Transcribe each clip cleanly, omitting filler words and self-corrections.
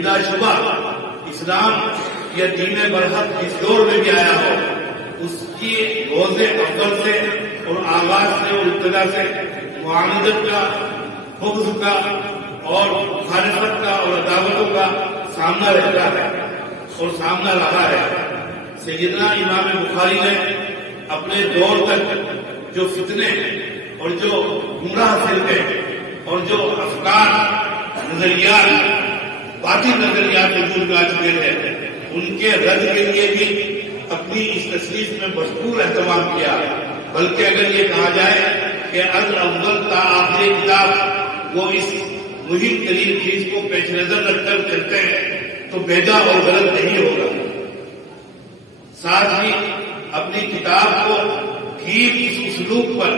بلا شبہ اسلام یا دین برحق جس دور میں بھی آیا ہو، اس کی روز اول سے اور آغاز سے اور ابتدا سے معاندت کا، بغض کا اور مخالفت کا اور عداوتوں کا سامنا رہتا ہے اور سامنا رہا ہے۔ سیدنا امام بخاری نے اپنے دور تک جو فتنے اور جو گمراہ فرقے اور جو افکار، نظریات، باطل نظریات وجود میں آ چکے تھے، ان کے رد کے لیے بھی اپنی اس تصنیف میں بھرپور اہتمام کیا۔ بلکہ اگر یہ کہا جائے کہ از اول تا آخری کتاب وہ اس مہم ترین چیز کو پیش نظر رکھ کر چلتے ہیں تو بیجا اور غلط نہیں ہوگا۔ ساتھ ہی اپنی کتاب کو ٹھیک اس اسلوب پر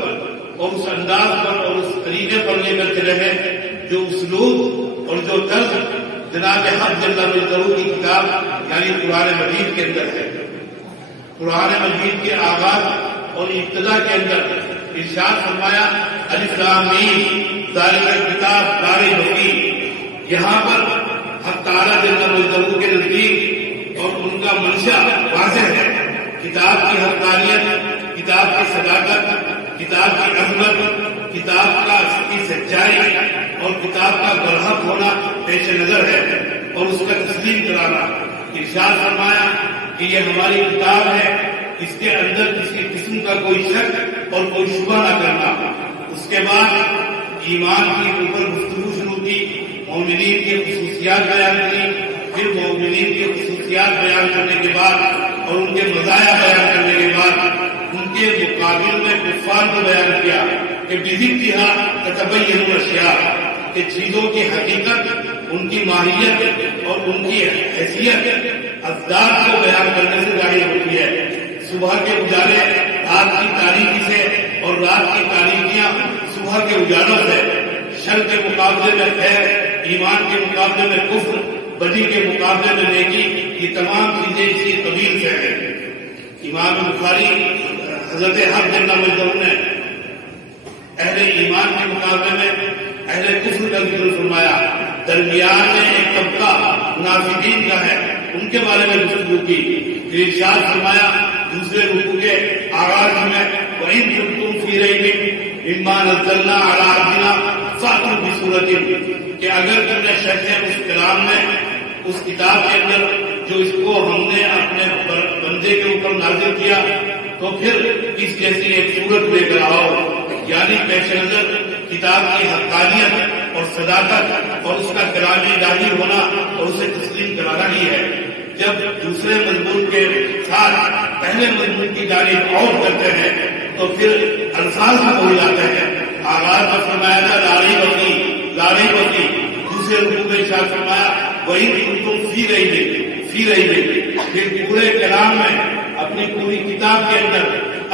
اور اس انداز پر اور اس طریقے پر لے کر چلے ہیں جو اسلوب اور جو طرز جناب حق جل جلالہ کی کتاب یعنی قرآن مجید کے اندر ہے۔ قرآن مجید کے آغاز اور ابتدا کے اندر ارشاد فرمایا الف لام میم ذالک الکتاب لا ریب فیہ۔ یہاں پر حق تعالیٰ جل جلالہ کے نزدیک اور ان کا منشا واضح ہے۔ کتاب کی حقانیت، کتاب کی صداقت، کتاب کی عظمت، کتاب کی سچائی اور کتاب کا برحق ہونا پیش نظر ہے اور اس کا تسلیم کرانا۔ ارشاد فرمایا کہ یہ ہماری کتاب ہے، اس کے اندر کسی قسم کا کوئی شک اور کوئی شبہ نہ کرنا۔ اس کے بعد ایمان کی اوپر گفتگو شروع کی، مومنین کی خصوصیات بیان کی، پھر مومنین کی خصوصیات بیان کرنے کے بعد اور ان کے مزایا بیان کرنے کے بعد ان کے مقابل میں کفار کو بیان کیا کہ بذکرھا تتبین الاشیاء، کہ چیزوں کی حقیقت، ان کی ماہیت اور ان کی حیثیت ازداد کو بیان کرنے سے ظاہر ہوتی ہے۔ صبح کے اجالے رات کی تاریکی سے اور رات کی تاریکیاں صبح کے اجالوں سے، شر کے مقابلے میں خیر، ایمان کے مقابلے میں کفر، بدی کے مقابلے میں نیکی، یہ تمام چیزیں اسی قبیل سے ہیں۔ امام بخاری حضرت حق جل جلالہ نے اہل ایمان کے مقابلے میں اہل کفر کا ذکر فرمایا۔ درمیان میں ایک طبقہ منافقین کا ہے، ان کے بارے میں گفتگو کی۔ پھر ارشاد فرمایا دوسرے رکوع کے آغاز میں وَإِن كُنتُمْ فِي رَيْبٍ مِّمَّا نَزَّلْنَا عَلَىٰ عَبْدِنَا فَأْتُوا بِسُورَةٍ، کہ اگر تم نے شک ہے اس کلام میں، اس کتاب کے اندر جو اس کو ہم نے اپنے بندے کے اوپر نازل کیا، تو پھر اس جیسی ایک صورت لے کر آؤ۔ یعنی پیش نظر کتاب کی حقانیت اور صداقت اور اس کا کلام الہی ہونا اور اسے تسلیم کرانا ہی ہے۔ جب دوسرے مضمون کے ساتھ پہلے مضمون کی جانب اور کرتے ہیں تو پھر الفاظ میں بھول جاتے ہیں۔ آغاز میں فرمایا تھا لا ریب فیہ، لا ریب فیہ، دوسرے رکوع میں ارشاد فرمایا وَإِن كُنتُمْ فِي رَيْبٍ، پھر پورے کلام میں اپنی پوری کتاب کے اندر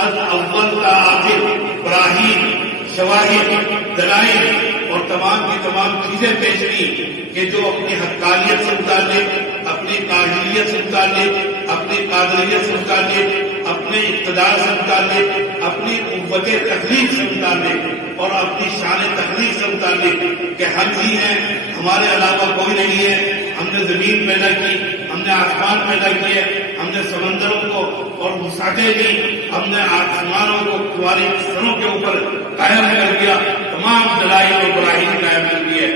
از اول تا آخر براہین، شواہد، دلائل اور تمام کی تمام چیزیں پیش کی کہ جو اپنی حقانیت سے متعلق، اپنی قاہریت سے متعلق، اپنی قادریت سے متعلق، اپنے اقتدار سے متعلق، اپنی قوت تخلیق سے متعلق اور اپنی شان تخلیق سے متعلق کہ ہم ہی ہیں، ہمارے علاوہ کوئی نہیں ہے۔ ہم نے زمین پیدا کی، ہم نے آسمان پیدا کیے، ہم نے سمندروں کو اور مساطے دی، ہم نے آسمانوں کو تمہاری سروں کے اوپر قائم کر دیا، تمام دلائل اور براہین قائم کر دیے۔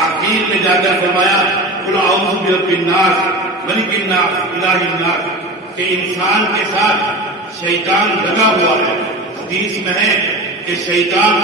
آخر میں جا کر فرمایا قل اعوذ برب الناس ملک الناس الہ الناس، کہ انسان کے ساتھ شیطان لگا ہوا ہے۔ حدیث میں ہے کہ شیطان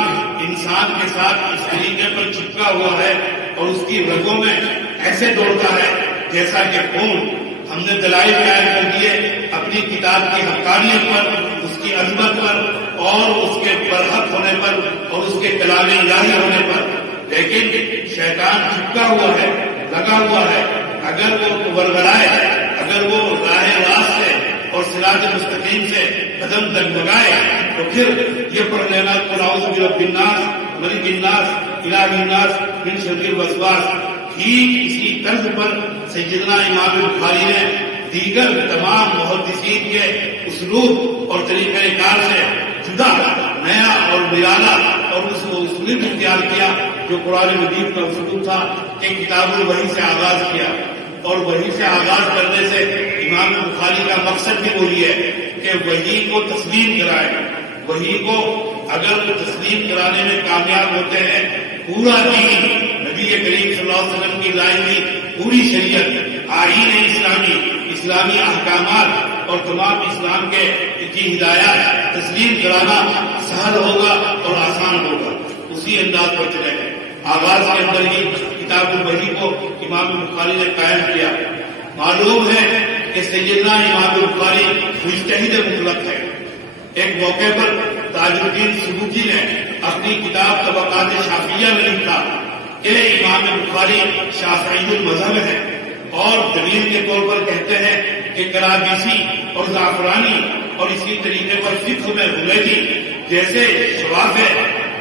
انسان کے ساتھ اس طریقے پر چپکا ہوا ہے اور اس کی رگوں میں ایسے دوڑتا ہے جیسا کہ خون۔ ہم نے دلائل قائم کر دیے اپنی کتاب کی حقانیت پر، اس کی عظمت پر اور اس کے برحق ہونے پر اور اس کے کلام الہی ہونے پر، لیکن شیطان چپکا ہوا ہے، لگا ہوا ہے۔ اگر وہ ورگرائے، اگر وہ راہ راست سے اور صراط مستقیم سے قدم ڈگمگائے تو پھر یہ پڑھ لینا قل اعوذ برب الناس ملک الناس الہ الناس من شر الوسواس۔ ٹھیک اسی طرز پر سیدنا امام بخاری نے دیگر تمام محدثین کے اسلوب اور طریقہ کار سے جدا، نیا اور نرالا اور اس کو اسلوب اختیار کیا جو قرآن مجید کا اسلوب تھا کہ کتاب الوحی سے آغاز کیا۔ اور وحی سے آغاز کرنے سے امام بخاری کا مقصد بھی وہی ہے کہ وحی کو تسلیم کرائے. وحی کو اگر تسلیم کرانے میں کامیاب ہوتے ہیں، پورا دین نبی کریم صلی اللہ علیہ وسلم کی لائی ہوئی پوری شریعت، آئین اسلامی احکامات اور تمام اسلام کی ہدایات تسلیم کرانا سہل ہوگا اور آسان ہوگا. اسی انداز پر چلے گئے. آغاز کے اندر ہی کتاب الوحی کو امام بخاری نے قائم کیا. معلوم ہے کہ سیدنا امام بخاری مجتہد مطلق ہے. ایک موقع پر تاج الدین سبوتی نے اپنی کتاب طبقات شافعیہ میں لکھا کہ امام بخاری شافعی المذہب ہے، اور دلیل کے طور پر کہتے ہیں کہ کرابیسی اور زعفرانی اور اسی طریقے پر فقہ میں حمیدی جیسے شوافع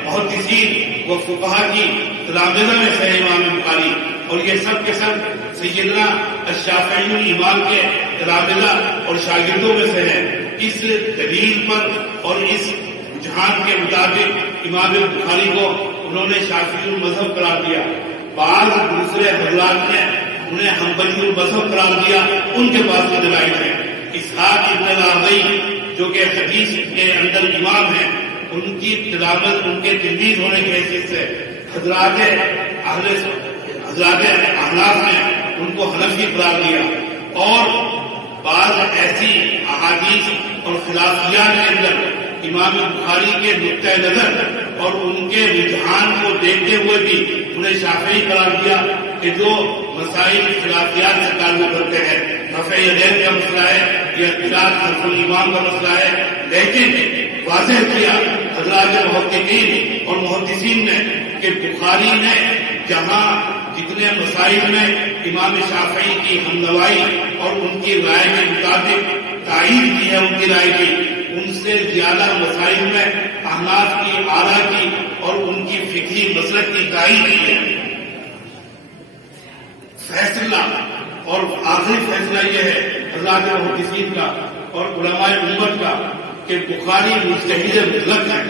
محدثین و فقہا کی تلامذہ میں سے امام بخاری، اور یہ سب کے سب سیدنا الشافعی الامام کے تلامذہ اور شاگردوں میں سے ہیں. اس دلیل پر اور اس رجحان کے مطابق امام بخاری کو انہوں نے شافعی المذہب قرار دیا. بعض دوسرے حضرات نے انہیں حنبلی المذہب قرار دیا. ان کے پاس یہ دلائل ہے. اسحاق ابن راہوی جو کہ حدیث کے اندر امام ہیں، ان کی تلاوت ان کے تلمیذ ہونے کی حیثیت سے حضرات احناف نے ان کو حنفی قرار دیا. اور بعض ایسی احادیث اور خلافیات کے اندر امام بخاری کے نقطۂ نظر اور ان کے رجحان کو دیکھتے ہوئے بھی انہیں شافعی قرار دیا کہ جو مسائل خلافیات سے تعلق کرتے ہیں. رفع یدین کا مسئلہ ہے یا قراءت خلف الامام کا مسئلہ ہے، لیکن واضح کیا حضرات محققین اور محدثین نے کہ بخاری نے جہاں جتنے مسائل میں امام شافعی کی ہمنوائی اور ان کی رائے کے مطابق تائید کی ہے ان کی رائے کی، ان سے زیادہ مسائل میں احناف کی آراء کی اور ان کی فقہی مسلک کی تائید کی ہے. فیصلہ اور آخری فیصلہ یہ ہے حضرات محدثین کا اور علماء امت کا کہ بخاری مجتہد مطلق ہے،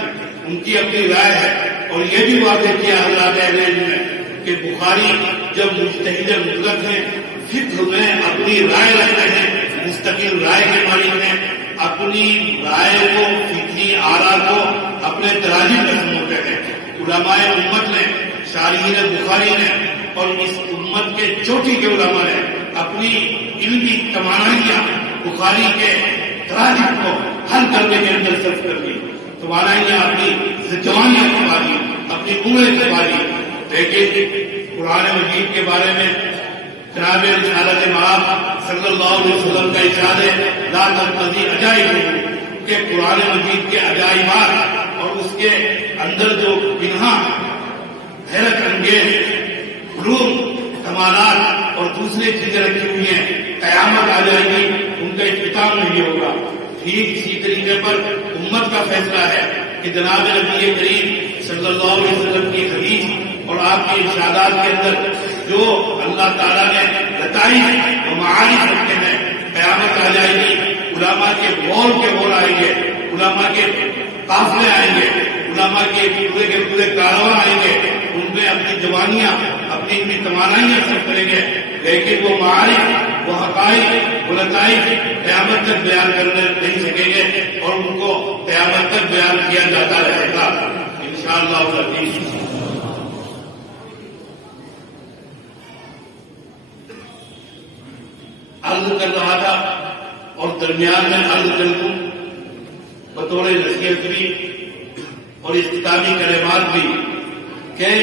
ان کی اپنی رائے ہے. اور یہ بھی واضح کیا حضرات اہل علم نے کہ بخاری جب مجتہد مطلق ہیں، فقہ میں اپنی رائے رکھتے ہیں، مستقل رائے کے مالک ہیں، اپنی رائے کو فقہی آراء کو اپنے تراجم میں سمجھتے ہیں. علماء امت نے، شارحین بخاری نے اور اس امت کے چوٹی کے علماء نے اپنی علمی توانائیاں بخاری کے تراجم کو حل کرنے کے اندر صرف کر دی. توانائیاں اپنی جوانیاں کما دی، اپنی عمریں کما دی. لیکن قرآن مجید کے بارے میں جناب رسالت مآب صلی اللہ علیہ وسلم کا ارشاد ہے لا تنقضی عجائب، کہ قرآن مجید کے عجائبات اور اس کے اندر جو بنہا حیرت انگیز علوم کمالات اور دوسری چیزیں رکھی ہوئی ہیں، قیامت آ جائے گی ان کا اختتام نہیں ہوگا. ٹھیک اسی طریقے پر امت کا فیصلہ ہے کہ جناب نبی کریم صلی اللہ علیہ وسلم کی حدیث اور آپ کے ارشادات کے اندر جو اللہ تعالیٰ نے لطائف و معارف رکھے ہیں، قیامت آ جائے گی، علماء کے بول آئیں گے، علماء کے قافلے آئیں گے، علماء کے پورے کارواں آئیں گے، ان میں اپنی جوانیاں اپنی توانائیاں صرف کریں گے، لیکن وہ معارف، وہ حقائق، وہ لطائف قیامت تک بیان کرنے نہیں سکیں گے اور ان کو قیامت تک بیان کیا جاتا رہے گا انشاءاللہ العزیز. عرض کر رہا تھا اور درمیان میں عرض کر دوں بطور نصیحت بھی اور اختتامی کلمات بھی کہ